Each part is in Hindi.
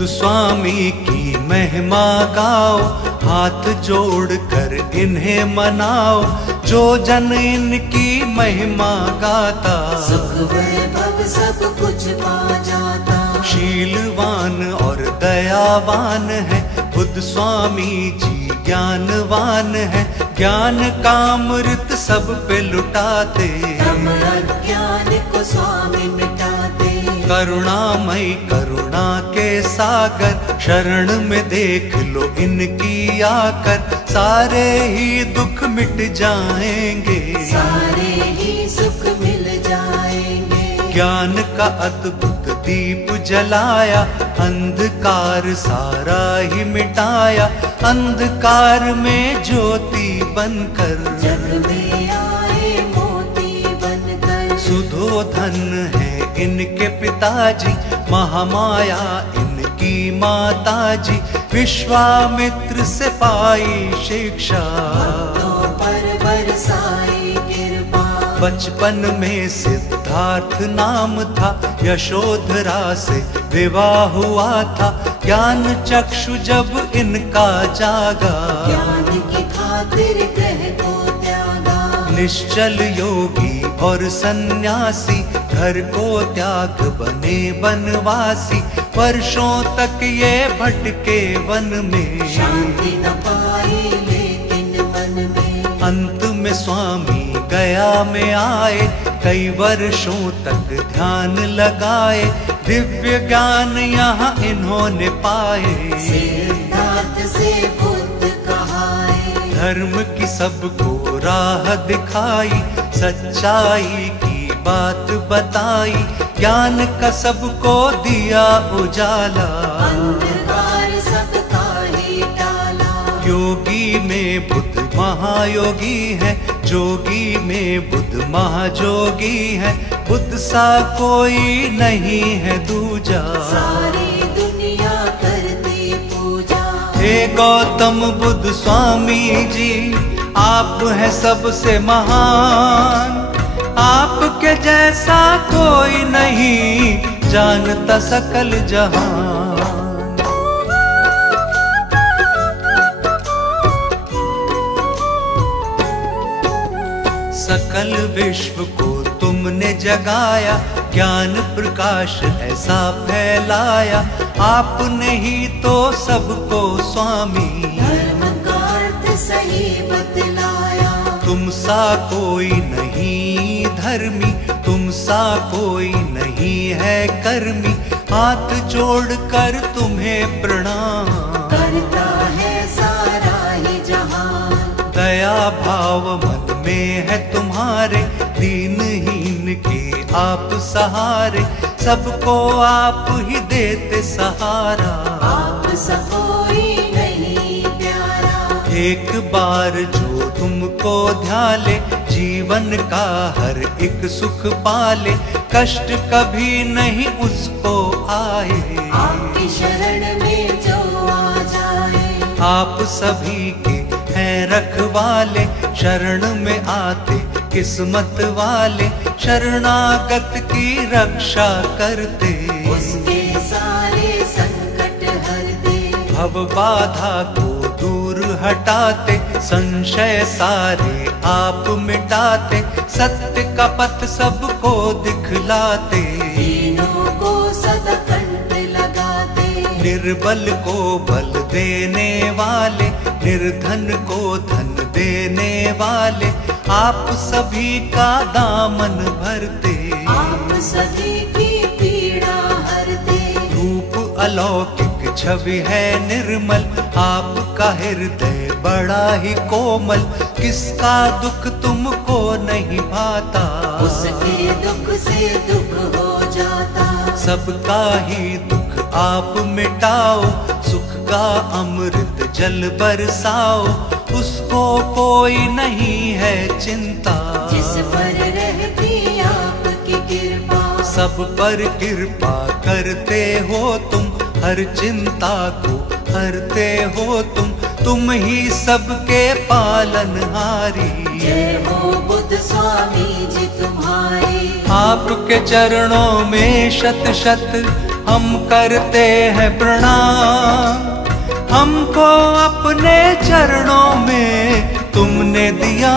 बुद्ध स्वामी की महिमा गाओ, हाथ जोड़कर इन्हें मनाओ। जो जन इनकी महिमा गाता, सुख वैभव सब कुछ पा जाता। शीलवान और दयावान है बुद्ध स्वामी जी, ज्ञानवान है। ज्ञान का अमृत सब पे लुटाते, तम अज्ञान को स्वामी मिटाते। करुणामय करुणा के सागर, शरण में देख लो इनकी आकर। सारे ही दुख मिट जाएंगे, सारे ही सुख मिल जाएंगे। ज्ञान का अद्भुत दीप जलाया, अंधकार सारा ही मिटाया। अंधकार में ज्योति बनकर, जग में आए मोती बनकर। सुधोधन है इनके पिताजी, महामाया इनकी माताजी। विश्वामित्र से पाई शिक्षा, भक्तों पर बरसाई कृपा। बचपन में सिद्धार्थ नाम था, यशोधरा से विवाह हुआ था। ज्ञान चक्षु जब इनका जागा, ज्ञान की खातिर ग्रह को त्यागा। निश्चल योगी और सन्यासी, घर को त्याग बने बनवासी। वर्षों तक ये भटके वन में, शांति न पाई लेकिन मन में। अंत में स्वामी गया में आए, कई वर्षों तक ध्यान लगाए। दिव्य ज्ञान यहाँ इन्होंने पाए, सिद्धार्थ से बुद्ध कहाए। धर्म की सबको राह दिखाई, सच्चाई की बात बताई। ज्ञान का सबको दिया उजाला, अंधकार सबका ही टाला। योगी में बुद्ध महायोगी है, जोगी में बुद्ध महाजोगी है। बुद्ध सा कोई नहीं है दूजा, सारी दुनिया करती पूजा। हे गौतम बुद्ध स्वामी जी, आप है सबसे महान। आपके जैसा कोई नहीं, जानता सकल जहान। सकल विश्व को तुमने जगाया, ज्ञान प्रकाश ऐसा फैलाया। आपने ही तो सबको स्वामी, धर्म का अर्थ सही बतलाया। तुम सा कोई नहीं धर्मी, तुम सा कोई नहीं है कर्मी। हाथ जोड़कर तुम्हें प्रणाम, करता है सारा ही जहान। दया भाव मन में है तुम्हारे, दीनहीन के आप सहारे। सबको आप ही देते सहारा, आप सबको ही नहीं प्यारा। एक बार जो तुमको ध्याले, जीवन का हर एक सुख पाले। कष्ट कभी नहीं उसको आए, आपकी शरण में जो आ जाए। आप सभी के हैं रखवाले, शरण में आते किस्मत वाले। शरणागत की रक्षा करते, उसके सारे संकट हरते। भव बाधा को दूर हटाते, संशय सारे आप मिटाते। सत्य का पथ सबको दिखलाते, तीनों को सदा कंठ लगाते। निर्बल को बल देने वाले, निर्धन को धन देने वाले। आप सभी का दामन भरते, आप सभी की पीड़ा हरते। रूप अलौकिक छवि है निर्मल, आपका हृदय बड़ा ही कोमल। किसका दुख तुमको नहीं भाता, उसके दुख से दुख हो जाता। सबका ही दुख आप मिटाओ, सुख का अमृत जल बरसाओ। उसको कोई नहीं है चिंता, जिस पर रहती आपकी कृपा। सब पर कृपा करते हो तुम, हर चिंता को हरते हो तुम ही सबके पालनहारी। जय हो बुद्ध स्वामी जी तुम्हारी। आपके चरणों में शत शत हम करते हैं प्रणाम। हमको अपने चरणों में तुमने दिया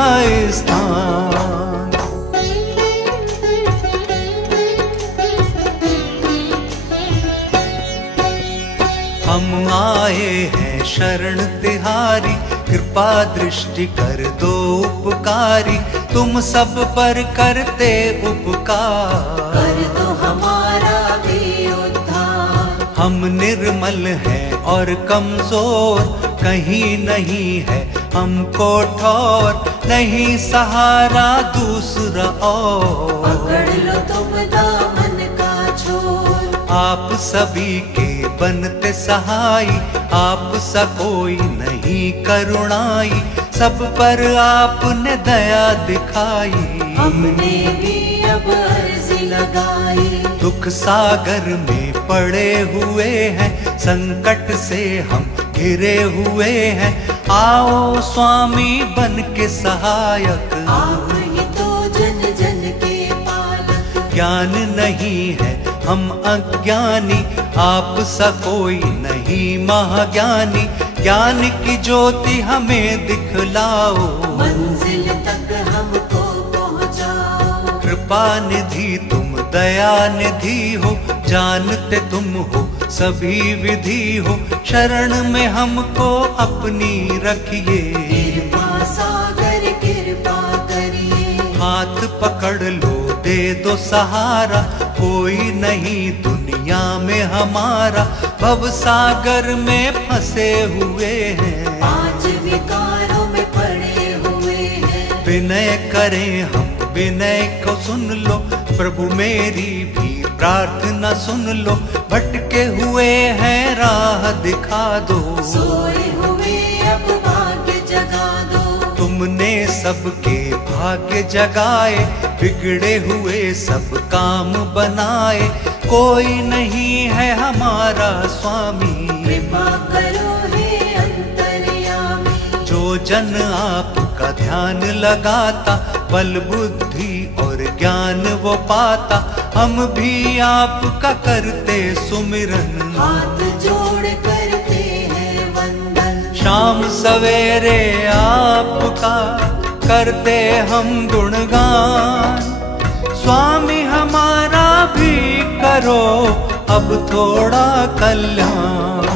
स्थान। हम आए हैं शरण तिहारी, कृपा दृष्टि कर दो उपकारी। तुम सब पर करते उपकार, कर दो हमारा भी उद्धार। हम निर्मल हैं और कमजोर, कहीं नहीं है हमको ठौर। नहीं सहारा दूसरा और, पकड़ लो तुम दामन का छोर। आप सभी के बनते सहाय, आप सा कोई नहीं करुणाई। सब पर आपने दया दिखाई, हमने भी अब अर्जी लगाई। दुख सागर में पड़े हुए हैं, संकट से हम घिरे हुए हैं। आओ स्वामी बन के सहायक, आप ही तो जन जन के पालक। ज्ञान नहीं है हम अज्ञानी, आप सा कोई नहीं महाज्ञानी। ज्ञान की ज्योति हमें दिखलाओ, मंजिल तक हमको पहुँचाओ। कृपा निधि तुम दया निधि हो, जानते तुम हो सभी विधि हो। शरण में हमको अपनी रखिए, कृपा सागर कृपा करिए। हाथ पकड़ लो दे दो सहारा, कोई नहीं दुनिया में हमारा। भव सागर में फंसे हुए हैं, पांच विकारों में पड़े हुए हैं। विनय करें हम विनय को सुन लो, प्रभु मेरी भी प्रार्थना सुन लो। भटके हुए हैं राह दिखा दो, सोए हुए अब भाग्य जगा दो। तुमने सबके भाग्य जगाए, बिगड़े हुए सब काम बनाए। कोई नहीं है हमारा स्वामी, कृपा करो हे अंतर्यामी। जो जन आपका ध्यान लगाता, बल बुद्धि और ज्ञान वो पाता। हम भी आपका करते सुमिरन, हाथ जोड़ करते हैं वंदन। शाम सवेरे आपका करते हम गुणगान। स्वामी हमारा भी करो अब थोड़ा कल्याण।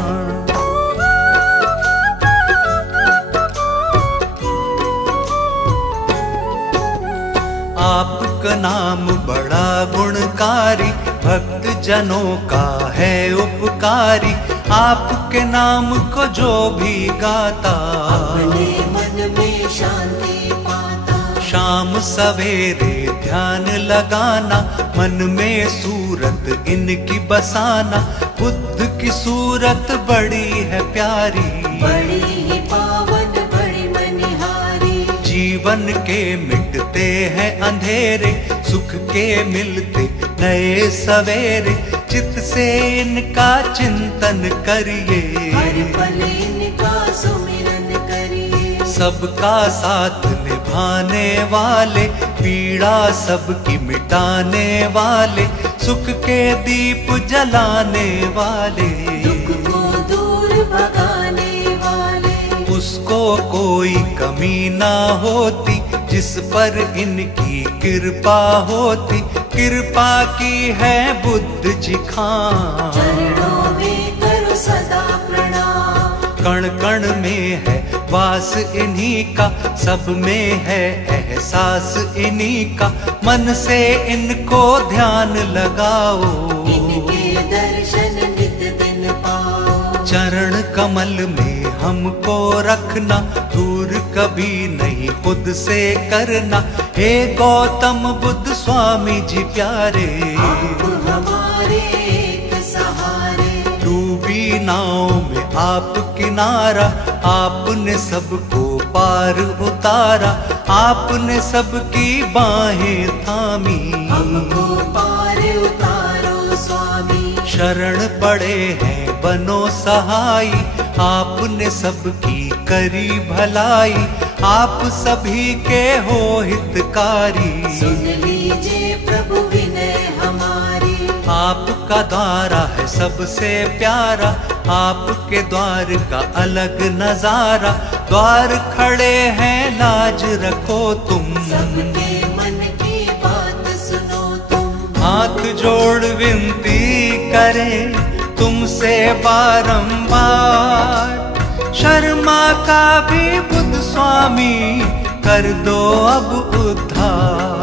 आपका नाम बड़ा गुणकारी, भक्त जनों का है उपकारी। आपके नाम को जो भी गाता, अपने मन में शांति पाता। शाम सवेरे ध्यान लगाना, मन में सूरत इनकी बसाना। बुद्ध की सूरत बड़ी है प्यारी, बड़ी ही पावन बड़ी मनिहारी। जीवन के मिटते हैं अंधेरे, सुख के मिलते नए सवेरे। चित्त से इनका चिंतन करिए, हर पल इनका सुमिरन करिए। सबका साथ निभाने वाले, पीड़ा सबकी मिटाने वाले। सुख के दीप जलाने वाले, दुख को दूर भगाने वाले। उसको कोई कमी ना होती, जिस पर इनकी कृपा होती। कृपा की है बुद्ध जी खां, चरणों में करो सदा प्रणाम। कण कण में है वास इन्हीं का, सब में है एहसास इन्हीं का। मन से इनको ध्यान लगाओ, इनके दर्शन नित दिन पाओ। चरण कमल में हमको रखना, दूर कभी नहीं खुद से करना। हे गौतम बुद्ध स्वामी जी प्यारे, आप हमारे एक सहारे। डूबी नाव में आप किनारा, आपने सबको पार उतारा। आपने सबकी बाहें थामी, हमको पार उतारो स्वामी। शरण पड़े हैं बनो सहाय। आपने सबकी करी भलाई, आप सभी के हो हितकारी। सुन लीजिए प्रभु विनय हमारी, आपका द्वारा है सबसे प्यारा, आपके द्वार का अलग नजारा। द्वार खड़े हैं लाज रखो तुम, सबके मन की बात सुनो तुम। हाथ जोड़ विनती करें तुमसे बारंबार। शर्मा का भी बुद्ध स्वामी कर दो अब उद्धार।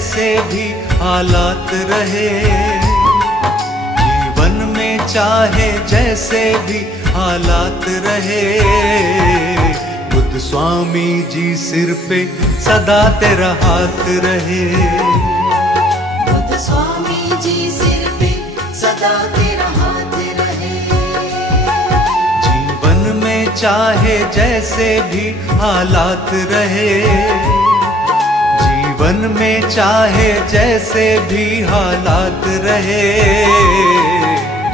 जैसे भी हालात रहे, जीवन में चाहे जैसे भी हालात रहे, बुद्ध स्वामी जी सिर पे सदा तेरा हाथ रहे। बुद्ध स्वामी जी सिर पे सदा तेरा हाथ रहे। जीवन में चाहे जैसे भी हालात रहे, जीवन में चाहे जैसे भी हालात रहे,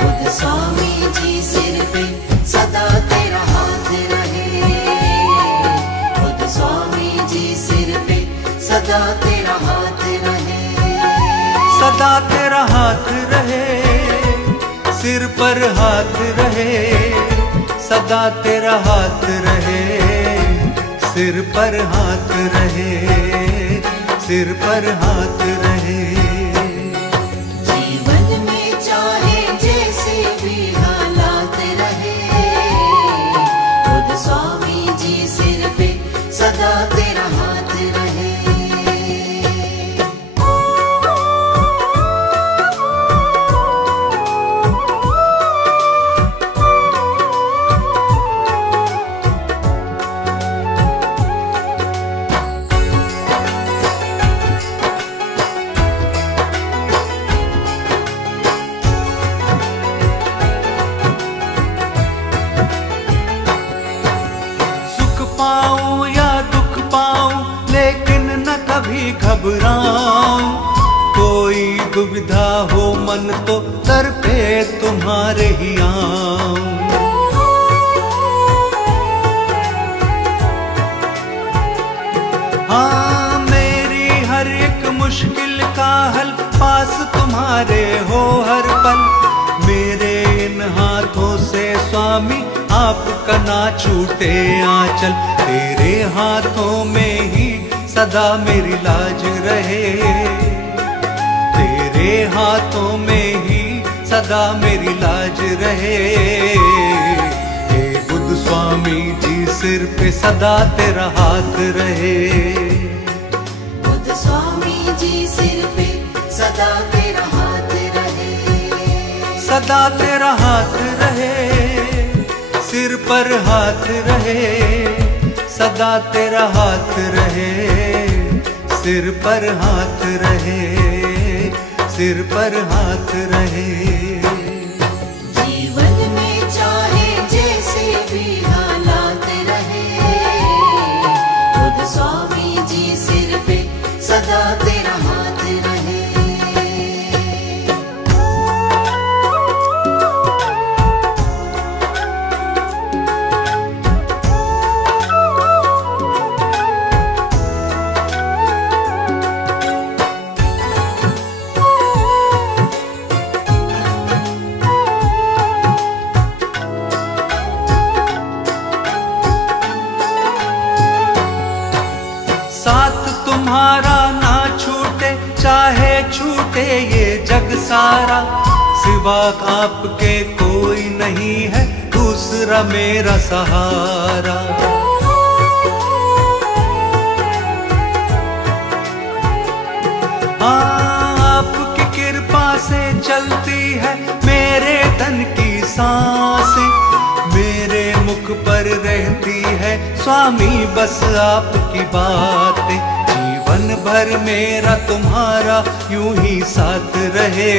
बुद्ध स्वामी जी सिर पे सदा तेरा हाथ रहे। बुद्ध स्वामी जी सिर पे सदा तेरा हाथ रहे। सदा तेरा हाथ रहे, सिर पर हाथ रहे, सदा तेरा हाथ रहे, सिर पर हाथ रहे, सिर पर हाथ रहे। जीवन में चाहे जैसे भी हालात रहे, बुद्ध स्वामी जी सिर पे सदा तेरा हाथ रहे। पाऊं या दुख पाऊं लेकिन न कभी घबराऊं, कोई दुविधा हो मन तो दर पे तुम्हारे ही आऊं। हाँ, मेरी हर एक मुश्किल का हल पास तुम्हारे हो हर पल, मेरे इन हाथों से स्वामी आपका ना छूटे आंचल, तेरे हाथों में ही सदा मेरी लाज रहे, तेरे हाथों में ही सदा मेरी लाज रहे। हे बुद्ध स्वामी जी सिर पे सदा तेरा हाथ रहे। बुद्ध स्वामी जी सिर पे सदा तेरा हाथ रहे। सदा तेरा हाथ रहे, सिर पर हाथ रहे, सदा तेरा हाथ रहे, सिर पर हाथ रहे, सिर पर हाथ रहे। जीवन में चाहे जैसे भी हालात रहे, बुद्ध स्वामी जी सिर पे सदा तेरा हाथ रहे। साथ तुम्हारा ना छूटे चाहे छूटे ये जग सारा, सिवा आपके कोई नहीं है दूसरा मेरा सहारा। हाँ, आपकी कृपा से चलती है मेरे तन की सांसें, मेरे मुख पर रहती है स्वामी बस आपकी बातें, जीवन भर मेरा तुम्हारा यूं ही साथ रहे,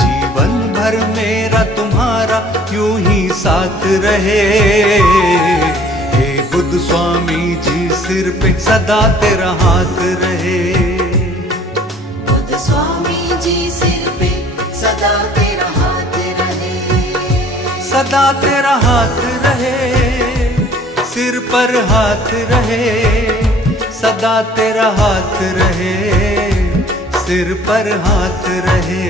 जीवन भर मेरा तुम्हारा यूं ही साथ रहे। हे बुद्ध स्वामी जी सिर पे सदा तेरा हाथ रहे। बुद्ध स्वामी जी सिर पे सदा तेरा हाथ रहे। सदा तेरा हाथ रहे, सिर पर हाथ रहे, सदा तेरा हाथ रहे, सिर पर हाथ रहे,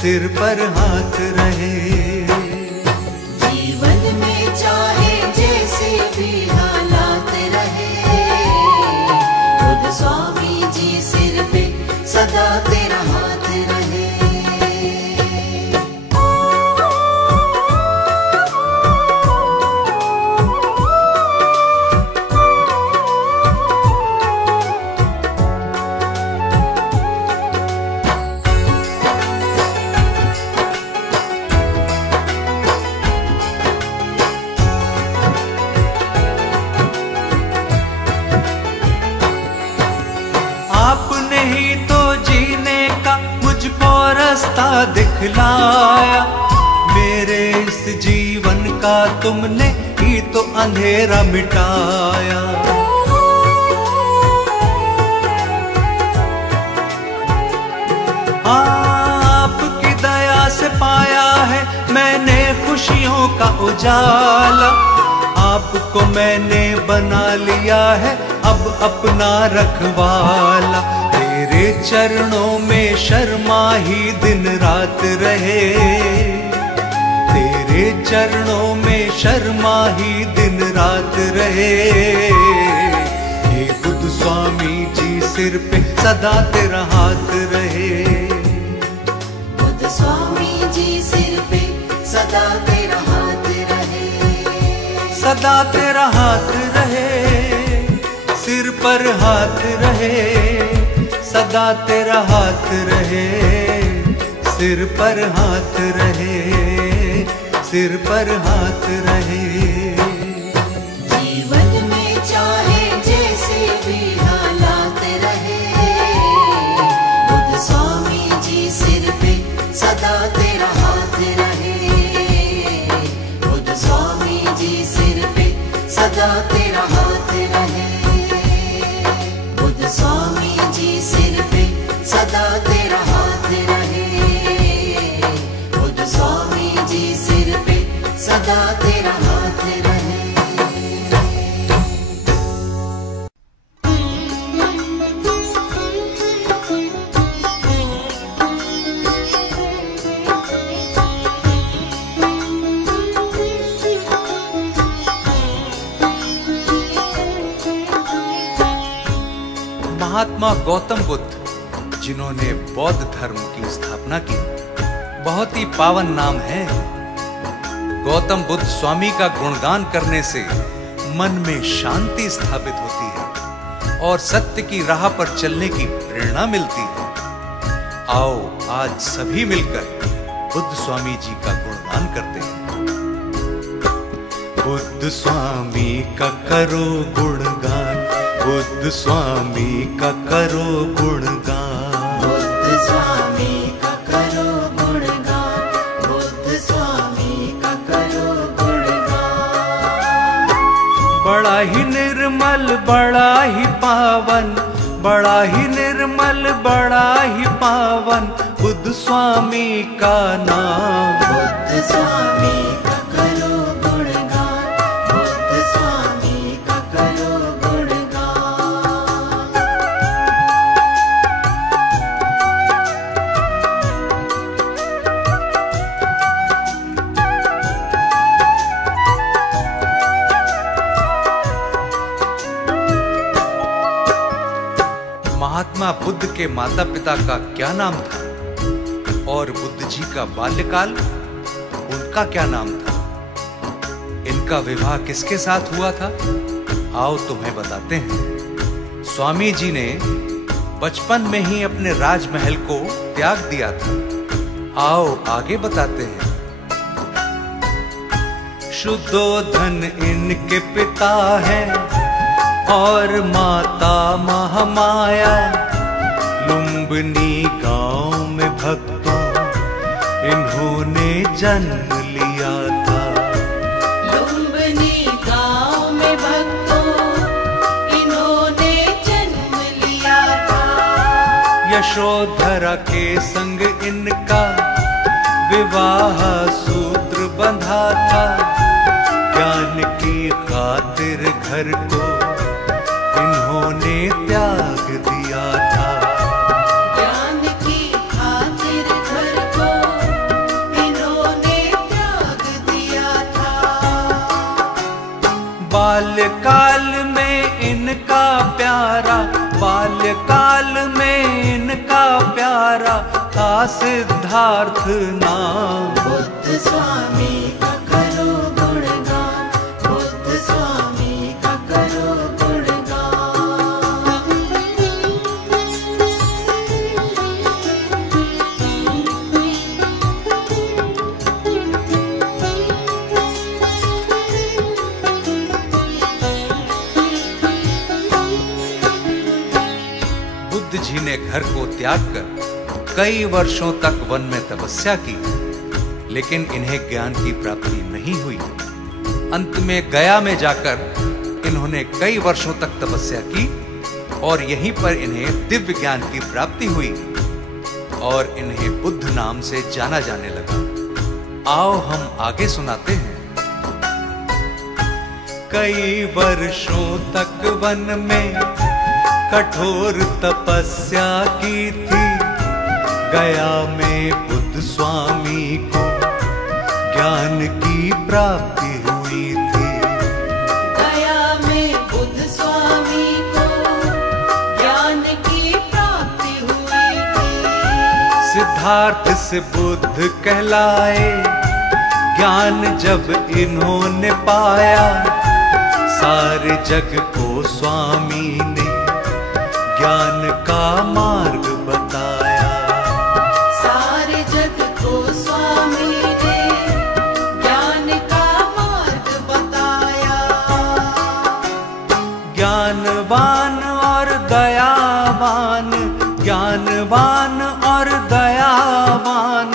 सिर पर हाथ रहे। जीवन में चाहे जैसे भी हालात रहे, बुद्ध स्वामी जी सिर पे सदा तेरा हाथ रहे। दिखलाया। मेरे इस जीवन का तुमने ही तो अंधेरा मिटाया। आपकी दया से पाया है मैंने खुशियों का उजाला। आपको मैंने बना लिया है अब अपना रखवाला। तेरे चरणों में शर्मा ही दिन रात रहे। तेरे चरणों में शर्मा ही दिन रात रहे। हे बुद्ध स्वामी जी सिर पे सदा तेरा हाथ रहे। बुद्ध स्वामी जी सिर पे सदा तेरा हाथ रहे। सदा तेरा हाथ रहे, सिर पर हाथ रहे। सदा तेरा हाथ रहे, सिर पर हाथ रहे, सिर पर हाथ रहे। जीवन में चाहे जैसे भी हालात रहे, बुद्ध स्वामी जी सिर पे सदा तेरा हाथ रहे। बुद्ध स्वामी जी सिर पे सदा तेरा हाथ रहे। बुद्ध स्वामी जी सिर पे सदा तेरा हाथ रहे। बुद्ध स्वामी जी सिर पे सदा तेरा हाथ रहे। महात्मा गौतम बुद्ध जिन्होंने बौद्ध धर्म की स्थापना की, बहुत ही पावन नाम है। गौतम बुद्ध स्वामी का गुणगान करने से मन में शांति स्थापित होती है और सत्य की राह पर चलने की प्रेरणा मिलती है। आओ आज सभी मिलकर बुद्ध स्वामी जी का गुणगान करते हैं। बुद्ध स्वामी का करो गुणगान, बुद्ध स्वामी का करो गुणगान। बुद्ध स्वामी का करो गुणगान। बुद्ध स्वामी का करो गुणगान। बड़ा ही निर्मल बड़ा ही पावन, बड़ा ही निर्मल बड़ा ही पावन बुद्ध स्वामी का नाम। बुद्ध स्वामी का करो गुणगान। बुद्ध स्वामी का करो गुणगान। महात्मा बुद्ध के माता पिता का क्या नाम था और बुद्ध जी का बाल्यकाल उनका क्या नाम था? इनका विवाह किसके साथ हुआ था? आओ तुम्हें बताते हैं। स्वामी जी ने बचपन में ही अपने राजमहल को त्याग दिया था। आओ आगे बताते हैं। शुद्धोधन इनके पिता हैं और माता महामाया। लुम्बिनी गांव में भक्तों इन्होंने जन्म लिया था। लुम्बिनी गांव में भक्तों इन्होंने जन्म लिया था। यशोधरा के संग इनका विवाह सूत्र बंधा था। ज्ञान की खातिर घर को इन्होंने त्याग दिया था। ज्ञान की खातिर घर को इन्होंने त्याग दिया था। बाल्यकाल में इनका प्यारा, बाल्यकाल में इनका प्यारा था सिद्धार्थ नाम। बुद्ध स्वामी का करो गुणगान। बुद्ध स्वामी का करो गुणगान। बुद्ध जी ने घर को त्याग कर कई वर्षों तक वन में तपस्या की, लेकिन इन्हें ज्ञान की प्राप्ति नहीं हुई। अंत में गया में जाकर इन्होंने कई वर्षों तक तपस्या की और यहीं पर इन्हें दिव्य ज्ञान की प्राप्ति हुई और इन्हें बुद्ध नाम से जाना जाने लगा। आओ हम आगे सुनाते हैं। कई वर्षों तक वन में कठोर तपस्या की थी। गया में बुद्ध स्वामी को ज्ञान की प्राप्ति हुई थी। गया में बुद्ध स्वामी को ज्ञान की प्राप्ति हुई थी। सिद्धार्थ से बुद्ध कहलाए, ज्ञान जब इन्होंने पाया, सारे जग को स्वामी ने ज्ञान का मार्ग बताया। सारे जग को स्वामी ने ज्ञान का मार्ग बताया। ज्ञानवान और दयावान, ज्ञानवान और दयावान,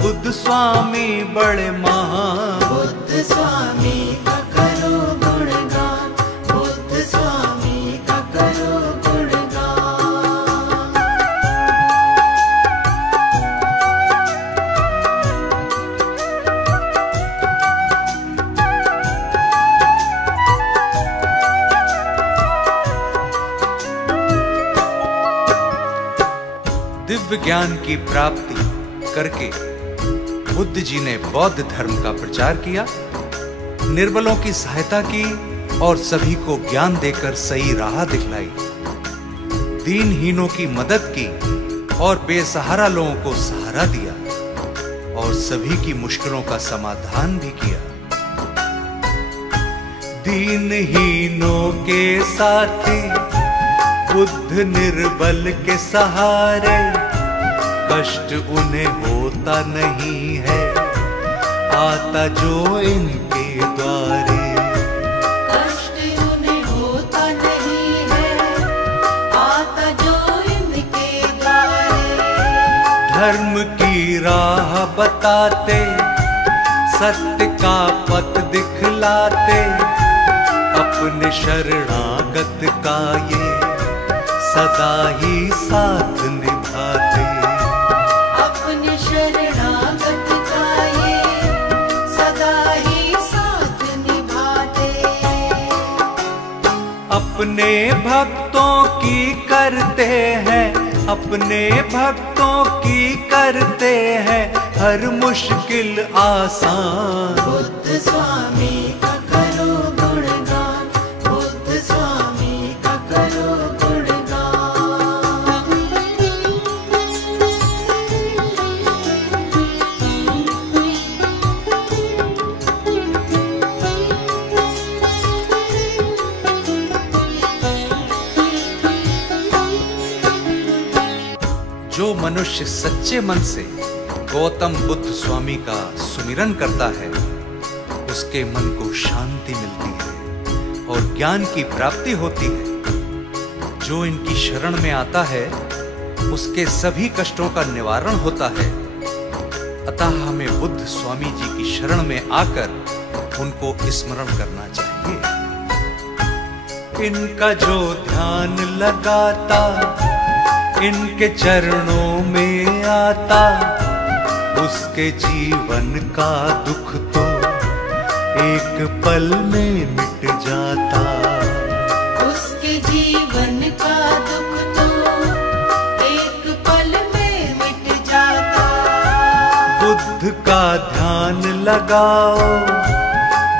बुद्ध स्वामी बड़े महान। बुद्ध स्वामी का करो गुणगान, बुद्ध स्वामी का करो गुणगान। दिव्य ज्ञान की प्राप्ति करके बुद्ध जी ने बौद्ध धर्म का प्रचार किया, निर्बलों की सहायता की और सभी को ज्ञान देकर सही राह दिखलाई। दीनहीनों की मदद की और बेसहारा लोगों को सहारा दिया और सभी की मुश्किलों का समाधान भी किया। दीनहीनों के साथी बुद्ध निर्बल के सहारे, कष्ट उन्हें होता नहीं है, आता जो इनके द्वारे। कष्ट उन्हें होता नहीं है, आता जो इनके द्वारे। धर्म की राह बताते, सत्य का पथ दिखलाते, अपने शरणागत का ये सदा ही साथ निभाते। अपने शरणागत का ये सदा ही साथ निभाते। अपने भक्तों की करते हैं, अपने भक्तों की करते हैं हर मुश्किल आसान। बुद्ध स्वामी का करो गुणगान, बुद्ध स्वामी का करो गुणगान। जो मनुष्य सच्चे मन से गौतम बुद्ध स्वामी का सुमिरन करता है, उसके मन को शांति मिलती है और ज्ञान की प्राप्ति होती है। जो इनकी शरण में आता है, उसके सभी कष्टों का निवारण होता है। अतः हमें बुद्ध स्वामी जी की शरण में आकर उनको स्मरण करना चाहिए। इनका जो ध्यान लगाता, इनके चरणों में आता, उसके जीवन का दुख तो एक पल में मिट जाता। उसके जीवन का दुख तो एक पल में मिट जाता। बुद्ध का ध्यान लगाओ,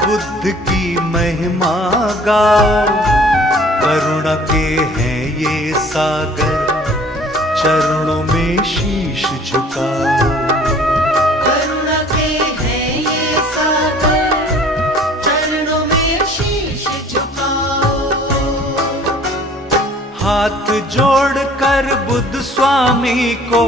बुद्ध की महिमा गाओ, करुणा के हैं ये सागर, चरणों में शीश झुकाओ। करुणा के हैं ये सागर, चरणों में शीश झुकाओ। हाथ जोड़कर बुद्ध स्वामी को,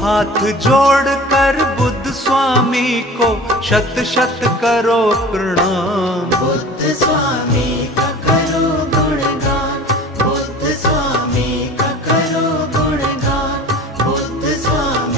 हाथ जोड़कर बुद्ध स्वामी को शत शत करो प्रणाम। बुद्ध स्वामी का करो गुणगान, बुद्ध स्वामी का करो गुणगान, बुद्ध स्वामी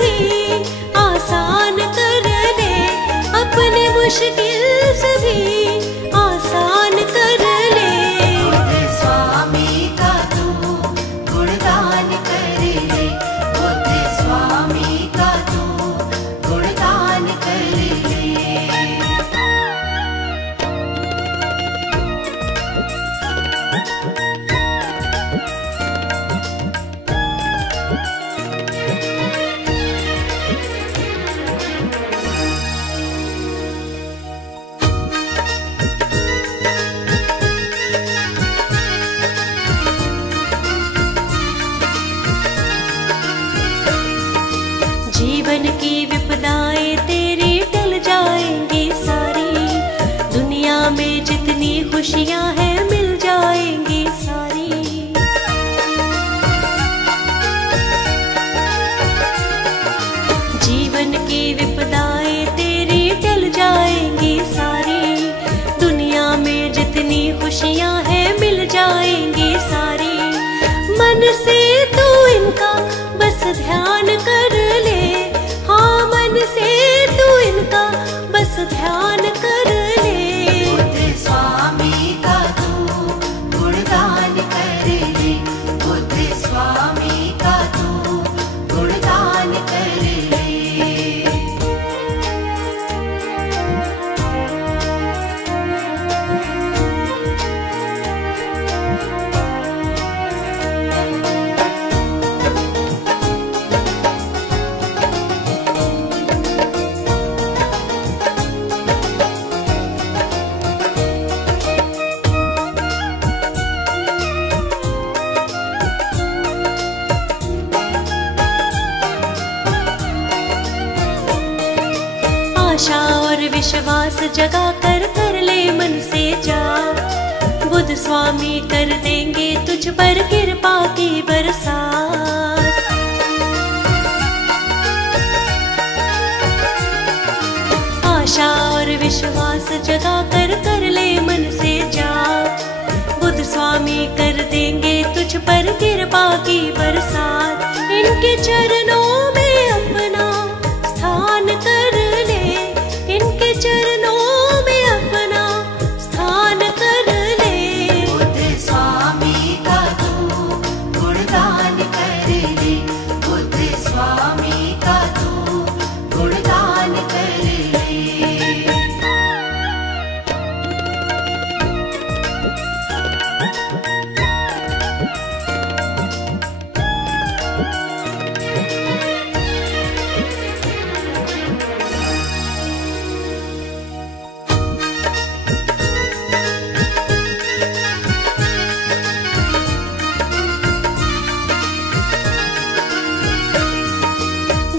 सभी आसान कर ले, अपने मुश्किल सभी आसान कर ले। बुद्ध स्वामी का तू गुणगान कर ले, बुद्ध स्वामी का तू गुणगान कर ले। जीवन की विपदाएं तेरी टल जाएंगी सारी, दुनिया में जितनी खुशियां हैं मिल जाएंगी सारी। जीवन की विपदाएं तेरी टल जाएंगी सारी, दुनिया में जितनी खुशियां हैं मिल जाएंगी सारी। मन से तू इनका बस ध्यान कर ले, हाँ मन से तू इनका बस ध्यान कर ले। बुद्ध स्वामी का तू गुणगान कर ले, बुद्ध स्वामी का तू गुणगान कर ले। आशा और विश्वास जगा कर कर ले मन से जा, बुद्ध स्वामी कर देंगे तुझ पर कृपा की बरसात। आशा और विश्वास जगा कर कर ले मन से जा, बुद्ध स्वामी कर देंगे तुझ पर कृपा की बरसात। इनके चरणों में अपना स्थान कर ले, इनके चरणों में अपना स्थान कर ले। बुद्ध स्वामी का तू गुणगान कर ले, बुद्ध स्वामी का तू गुणगान कर ले।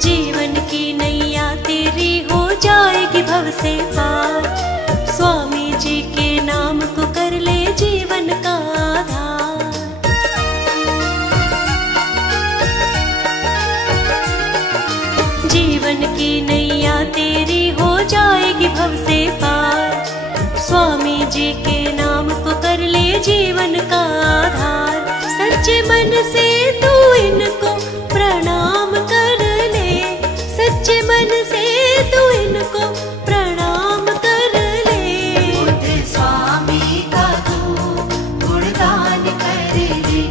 जीवन की नैया तेरी हो जाएगी भव से पार, स्वामी जी के नाम को कर ले जीवन का आधार। जीवन की नैया तेरी हो जाएगी भव से पार, स्वामी जी के नाम को कर ले जीवन का आधार। सच्चे मन से तू इनको प्रणाम कर ले, सच्चे मन से तू इनको प्रणाम कर ले। बुद्ध स्वामी का तू गुणगान कर ले,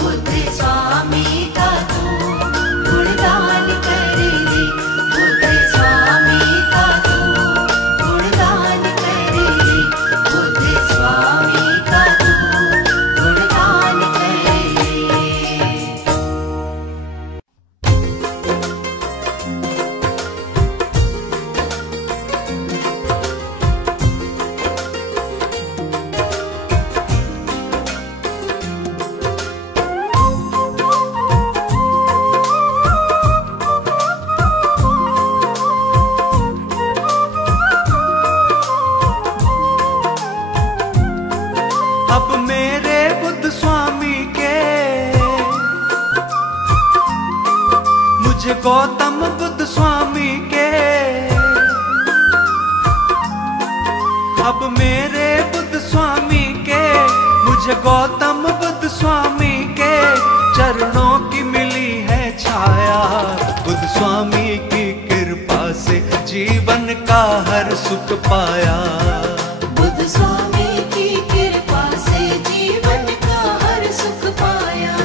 बुद्ध स्वामी का तू गुणगान कर ले, बुद्ध स्वामी का तू गुणगान कर ले, बुद्ध स्वामी का तू गुणगान कर ले। अब मेरे बुद्ध स्वामी के मुझे गौतम बुद्ध स्वामी के, अब मेरे बुद्ध स्वामी के मुझे गौतम बुद्ध स्वामी के चरणों की मिली है छाया। बुद्ध स्वामी सुख पाया। बुद्ध स्वामी की कृपा से जीवन का हर सुख पाया।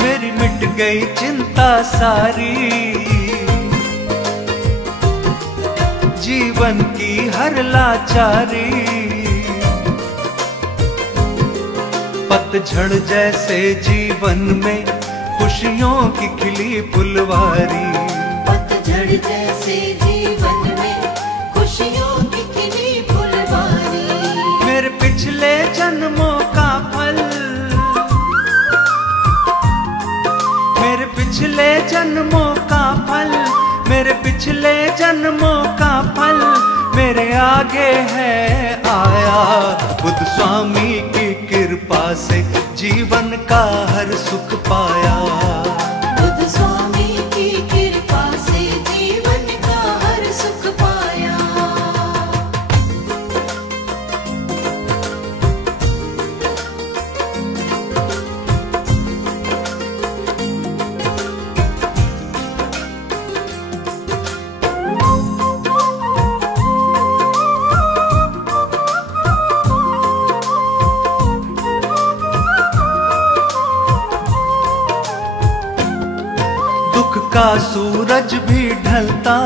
मेरी मिट गई चिंता सारी, जीवन की हर लाचारी। पतझड़ जैसे जीवन में खुशियों की खिली फुलवारी। पतझड़ जैसे जीवन में खुशियों की खिली फुलवारी। मेरे पिछले जन्मों का फल, मेरे पिछले जन्मों का फल, मेरे पिछले जन्मों का फल मेरे आगे है आया। बुद्ध स्वामी की कृपा से जीवन का हर सुख पाया। बुद्ध स्वामी की कृपा से जीवन का हर सुख पाया। दुख का सूरज भी ढलता,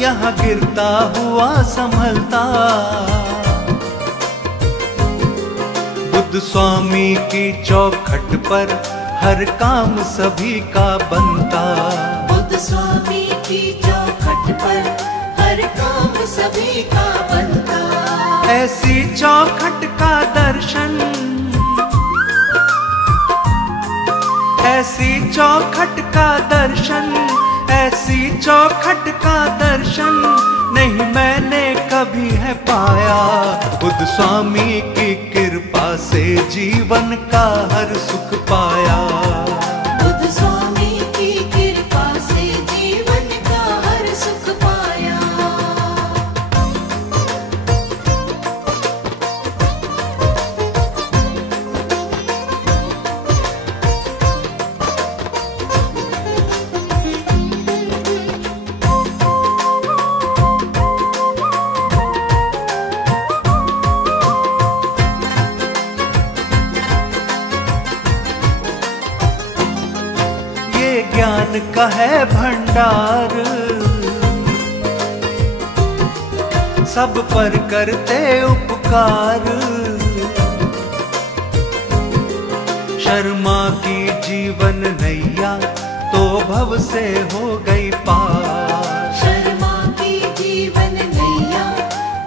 यहाँ गिरता हुआ संभलता। बुद्ध स्वामी की चौखट पर हर काम सभी का बनता। बुद्ध स्वामी की चौखट पर हर काम सभी का बनता। ऐसी चौखट का दर्शन, ऐसी चौखट का दर्शन, ऐसी चौखट का दर्शन नहीं मैंने कभी है पाया। बुद्ध स्वामी की कृपा से जीवन का हर सुख पाया। बुद्ध स्वामी की कृपा से जीवन का हर सुख पाया। ज्ञान का है भंडार, सब पर करते उपकार। शर्मा की जीवन नैया तो भव से हो गई पार। शर्मा की जीवन नैया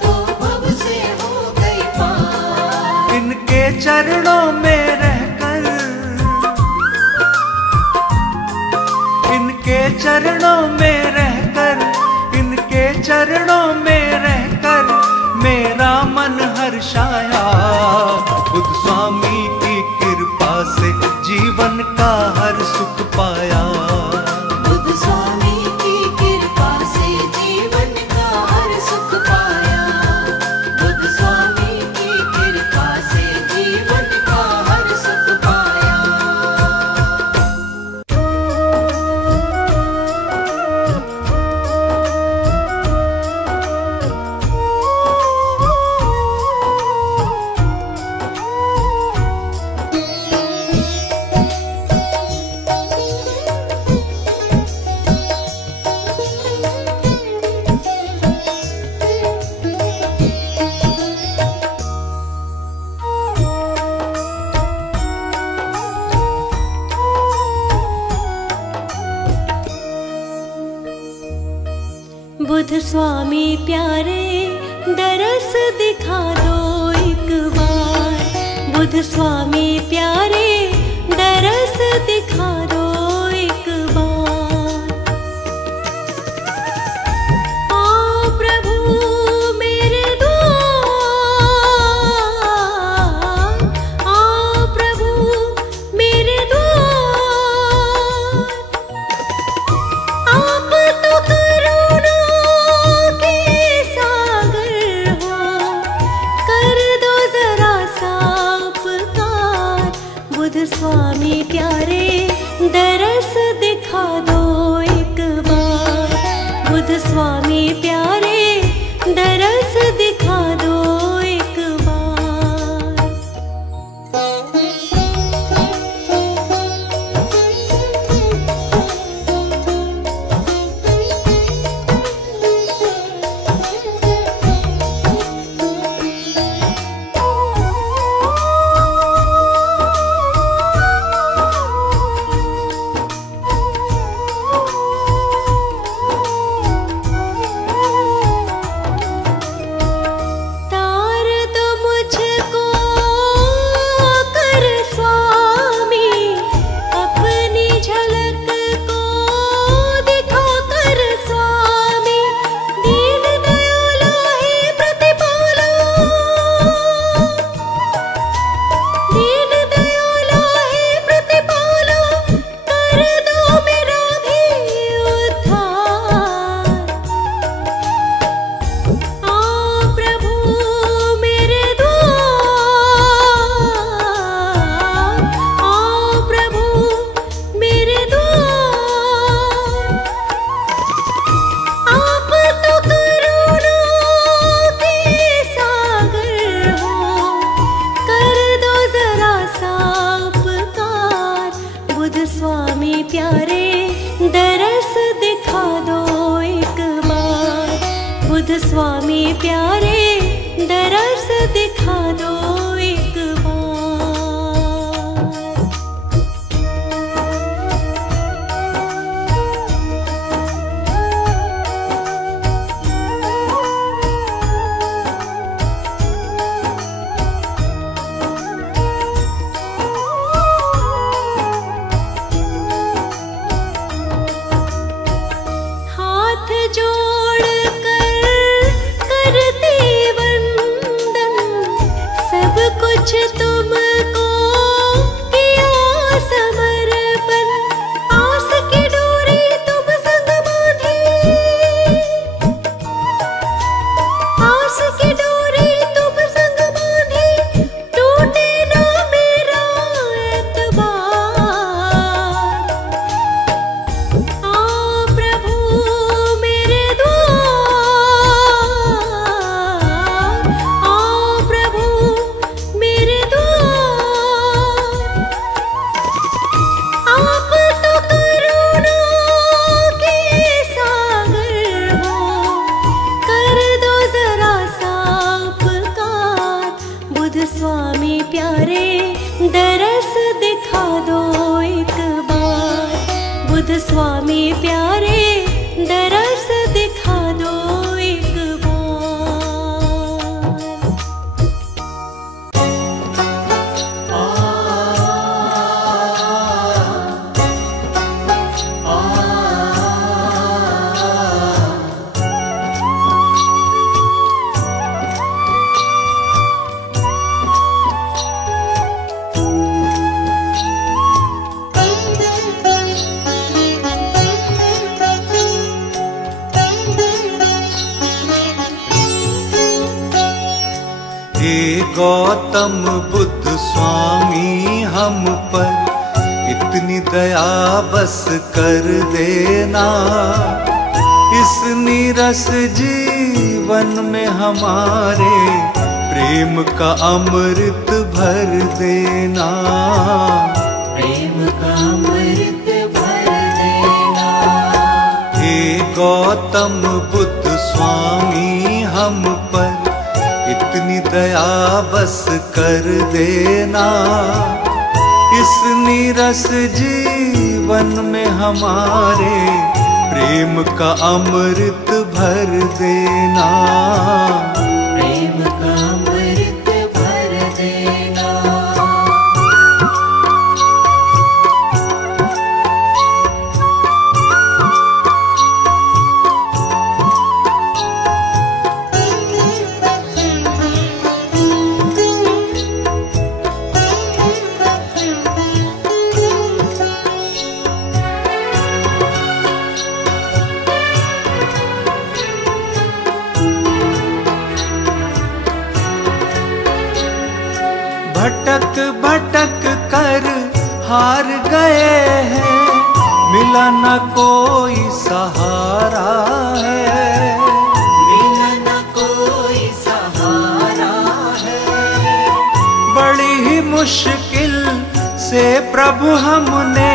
तो भव से हो गई पार। इनके चरणों में रहकर, इनके चरणों में रहकर, इनके चरणों में रहकर मेरा मन हर्षाया। बुद्ध स्वामी की कृपा से जीवन का हर सुख पाया। बुद्ध स्वामी की कृपा से जीवन का हर सुख पाया। बुद्ध स्वामी की कृपा से जीवन का हर सुख पाया। बुद्ध स्वामी प्यारे दरस दिखा दो एक बार। बुद्ध स्वामी प्यारे दरस दिखा दो एक बार। आओ प्रभु मेरे द्वार, बुद्ध स्वामी प्यारे दरस दिखा दो एक बार। हाथ जोड़ कर करते वंदन, सब कुछ तुमको किया समर्पण। आस की डोरी तुम संग बांधी, आस की डोरी तुम संग बांधी, टूटे ना मेरा एतबार। आओ प्रभु मेरे द्वार, आओ प्रभु मेरे द्वार। आप तो करुणा के सागर हो, कर दो जरा सा उपकार। बुद्ध स्वामी प्यारे दरस दिखा दो एक बार। बुद्ध स्वामी प्यारे दरस दिखा दो एक बार। हे गौतम बुद्ध स्वामी हम पर इतनी दया बस कर देना। इस नीरस जीवन में हमारे प्रेम का अमृत भर देना। प्रेम का अमृत भर देना। हे गौतम बुद्ध स्वामी हम पर इतनी दया बस कर देना। इस नीरस जीवन में हमारे प्रेम का अमृत भर देना। प्रेम का अमृत भर देना। भटक भटक कर हार गए हैं, मिला न कोई सहारा है। मिला न कोई सहारा है। बड़ी ही मुश्किल से प्रभु हमने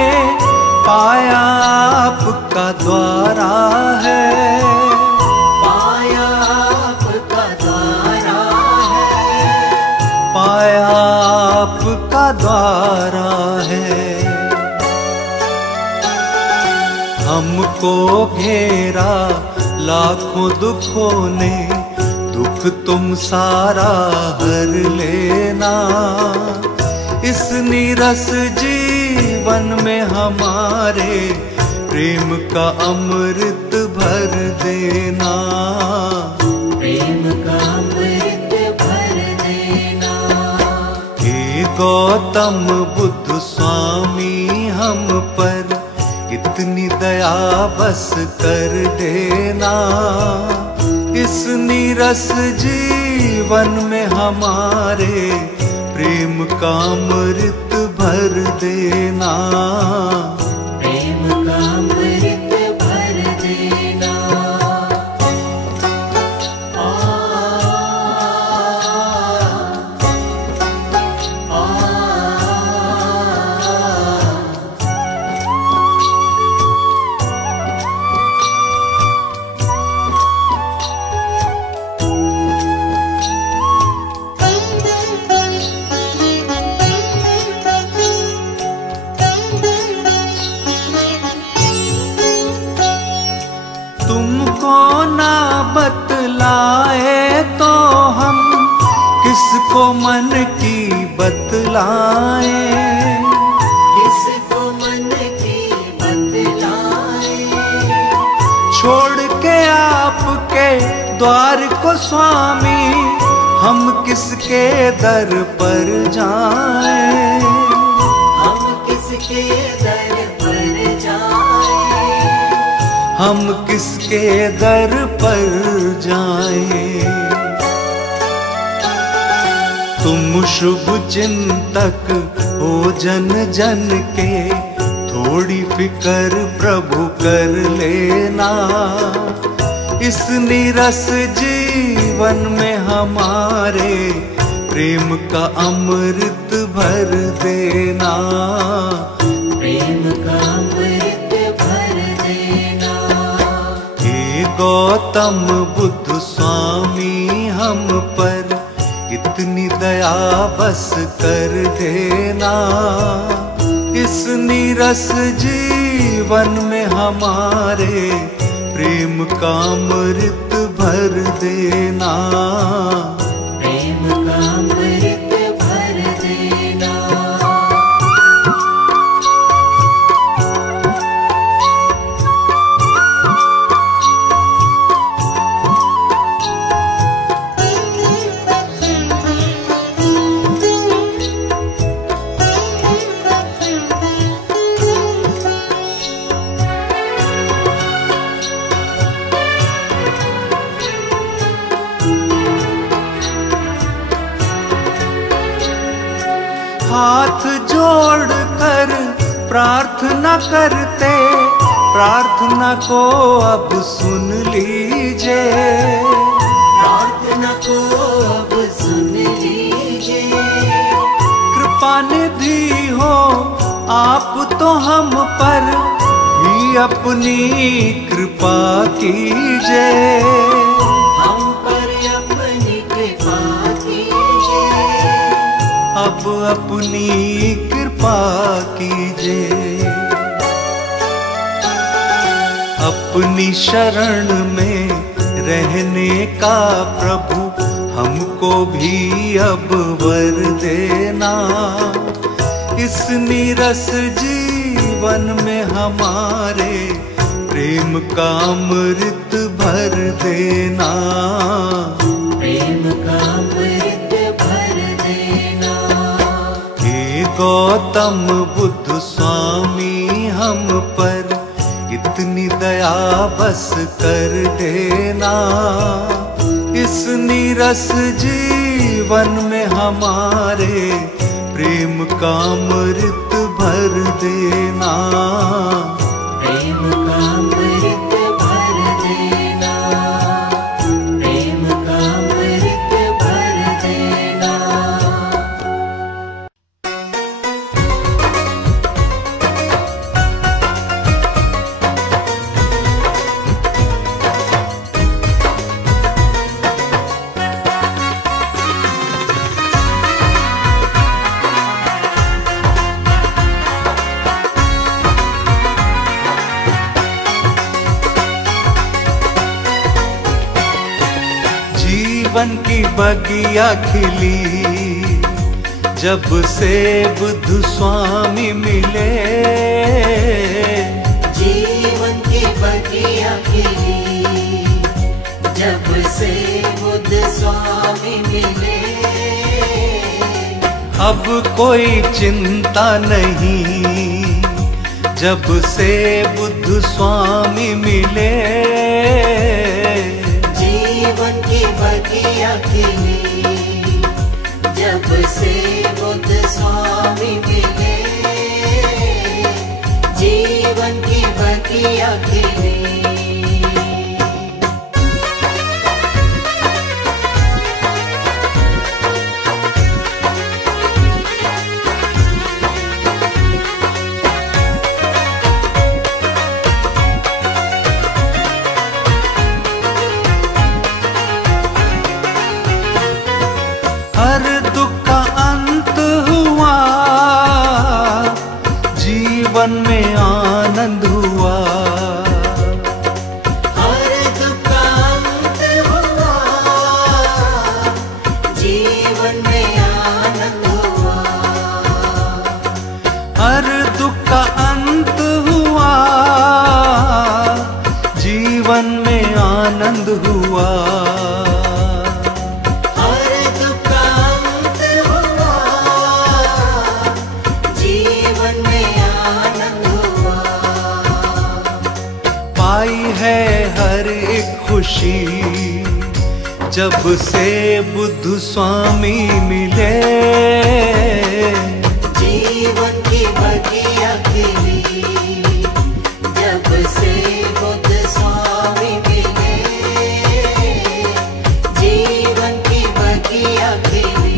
पाया आपका द्वारा है। पाया आपका द्वारा है। पाया आपका द्वारा है। हमको घेरा लाखों दुखों ने, दुख तुम सारा हर लेना। इस नीरस जीवन में हमारे प्रेम का अमृत भर देना। प्रेम का अमृत भर देना। हे गौतम बुद्ध स्वामी हम पर इतनी दया बस कर देना। इस नीरस जीवन में हमारे प्रेम का अमृत भर देना। प्रेम का अमृत भर देना। बतलाए तो हम किसको मन की बतलाए, किसको मन की बतलाए। छोड़ के आपके द्वार को स्वामी हम किसके दर पर जाएं, हम किसके दर पर जाएं, हम किसके दर पर जाएं। तुम शुभ चिंतक हो जन जन के, थोड़ी फिकर प्रभु कर लेना। इस नीरस जीवन में हमारे प्रेम का अमृत भर देना, प्रेम का अमृत भर देना। हे गौतम बुद्ध स्वामी हम पर इतनी दया बस कर देना। इस नीरस जीवन में हमारे प्रेम का अमृत भर देना, प्रेम का अमृत भर देना। हाथ जोड़ कर प्रार्थना करते, प्रार्थना को अब सुन लीजिए, प्रार्थना को अब सुन लीजिए। कृपा निधि हो आप तो हम पर भी अपनी कृपा कीजिए, हम पर अपनी कृपा कीजिए, अब अपनी कृपा कीजिए। अपनी शरण में रहने का प्रभु हमको भी अब वर देना। इस नीरस जीवन में हमारे प्रेम का अमृत भर देना, प्रेम का अमृत भर देना। हे गौतम बुद्ध स्वामी हम पर इतनी दया बस कर देना। इस नीरस जीवन में हमारे प्रेम का अमृत भर देना, प्रेम का अमृत भर देना, प्रेम का अमृत भर देना। जीवन की बगिया खिली जब से बुद्ध स्वामी मिले, जीवन की बगिया खिली जब से बुद्ध स्वामी मिले। अब कोई चिंता नहीं जब से बुद्ध स्वामी मिले, जीवन की बगिया खिली जब से बुद्ध स्वामी मिले, जीवन की बगिया खिली। हर दुख का अंत हुआ, जीवन में आनंद हुआ। हुआ, हर दुख का अंत हुआ, जीवन में आनंद हुआ। पाई है हर एक खुशी जब से बुद्ध स्वामी मिले, जीवन की बगिया खिली जब से बुद्ध स्वामी मिले, जीवन की बगिया खिली।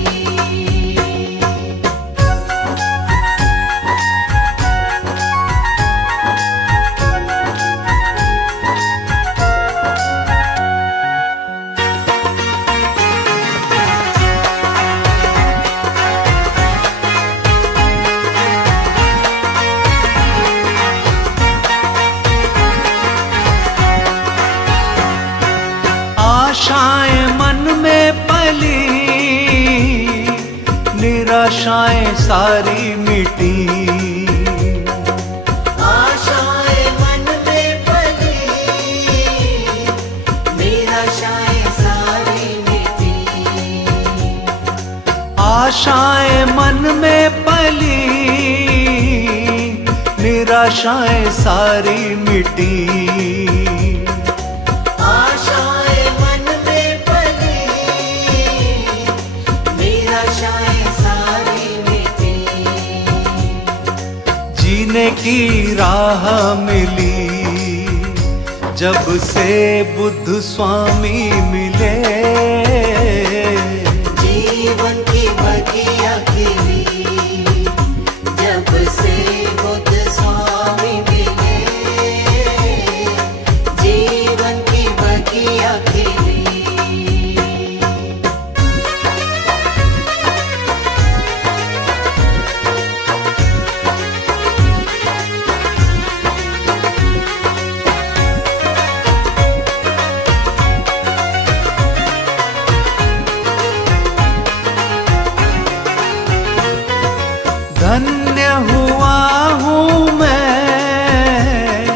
आशाएं मन में पली, निराशाएं सारी मिटी, आशाएं मन में पली, निराशाएं सारी मिटी। आशाएं मन में पली, निराशाएं सारी मिटी। आशाएं मन में पली, निराशाएं सारी मिटी। जीने की राह मिली जब से बुद्ध स्वामी मिले, जीवन की बगिया खिली जब से बुद्ध स्वामी मिले, जीवन की बगिया खिली। धन्य हुआ हूँ मैं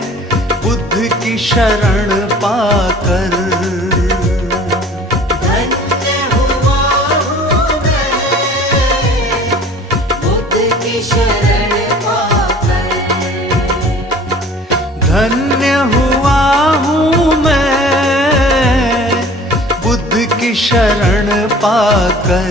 बुद्ध की शरण पाकर, धन्य हुआ हूँ मैं बुद्ध की शरण पाकर, धन्य हुआ हूँ मैं बुद्ध की शरण पाकर।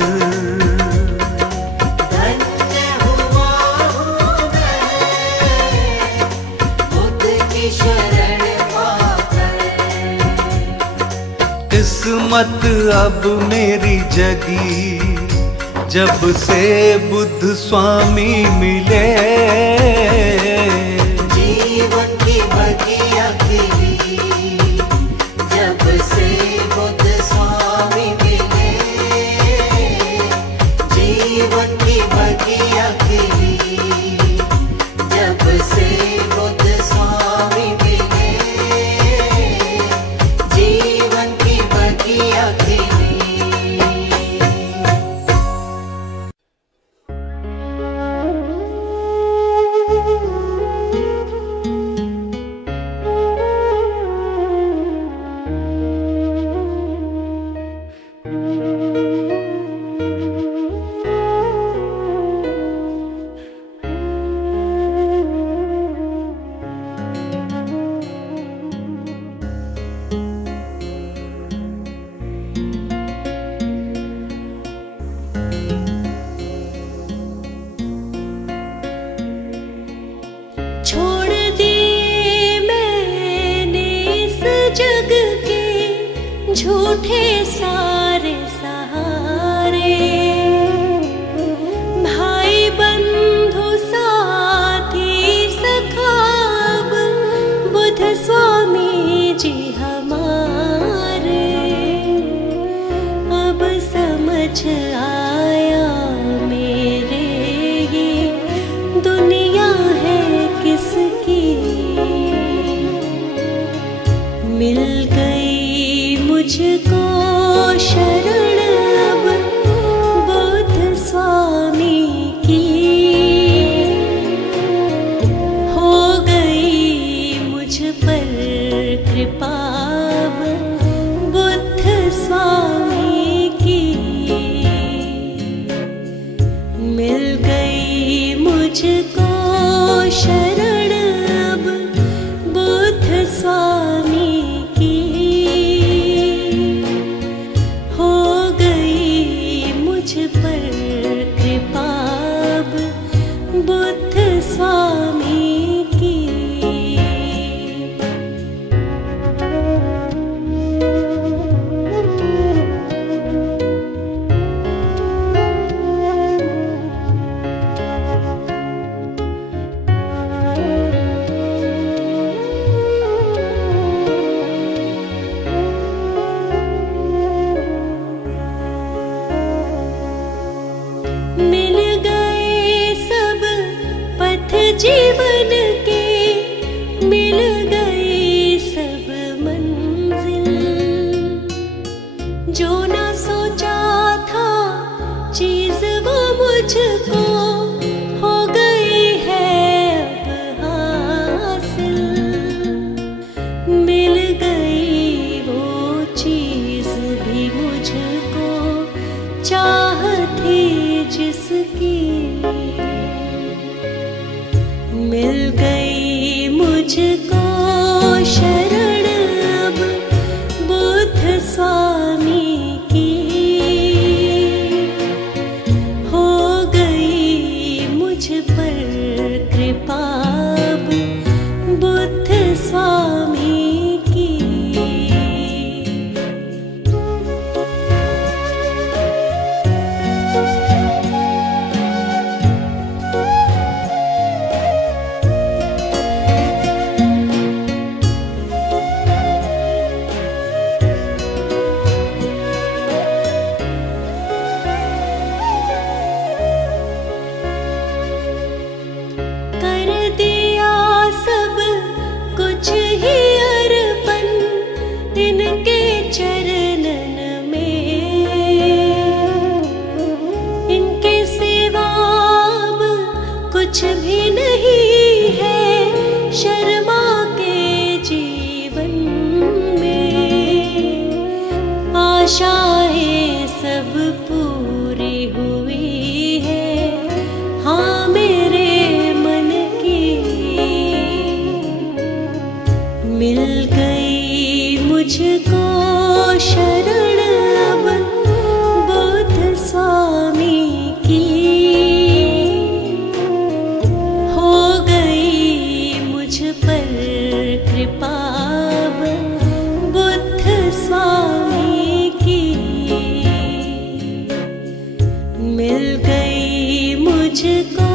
किस्मत अब मेरी जगी जब से बुद्ध स्वामी मिले, जीवन की बगिया खिली जब से बुद्ध स्वामी मिले, जीवन की बगिया खिली जब से बुद्ध स्वामी मिले, जीवन की बगिया खिली। छोड़ दिए मैंने इस जग के झूठे सारे सहारे, भाई बंधु साथी सखा अब बुद्ध स्वामी जी हमारे। अब समझ आया मेरे ये दुनिया है किसकी, मिल गई मुझको शरण अब बुद्ध स्वामी की, हो गई मुझ पर कृपा अब बुद्ध मिल गई वो चीज भी मुझको चाह थी जिसकी, मिल गई मुझको शरण अब बुद्ध स्वामी की, हो गई मुझ पर कृपा अब बुद्ध स्वामी की। कर दिया सब कुछ ही अर्पण इनके चरणन में, इनके सिवा अब कुछ भी नहीं है शर्मा के जीवन में। आशाएं सब पूरी हुई है, हाँ मेरे मन की, मिल गई मुझको शरण अब बुद्ध स्वामी की, हो गई मुझ पर कृपा अब बुद्ध स्वामी की, मिल गई मुझको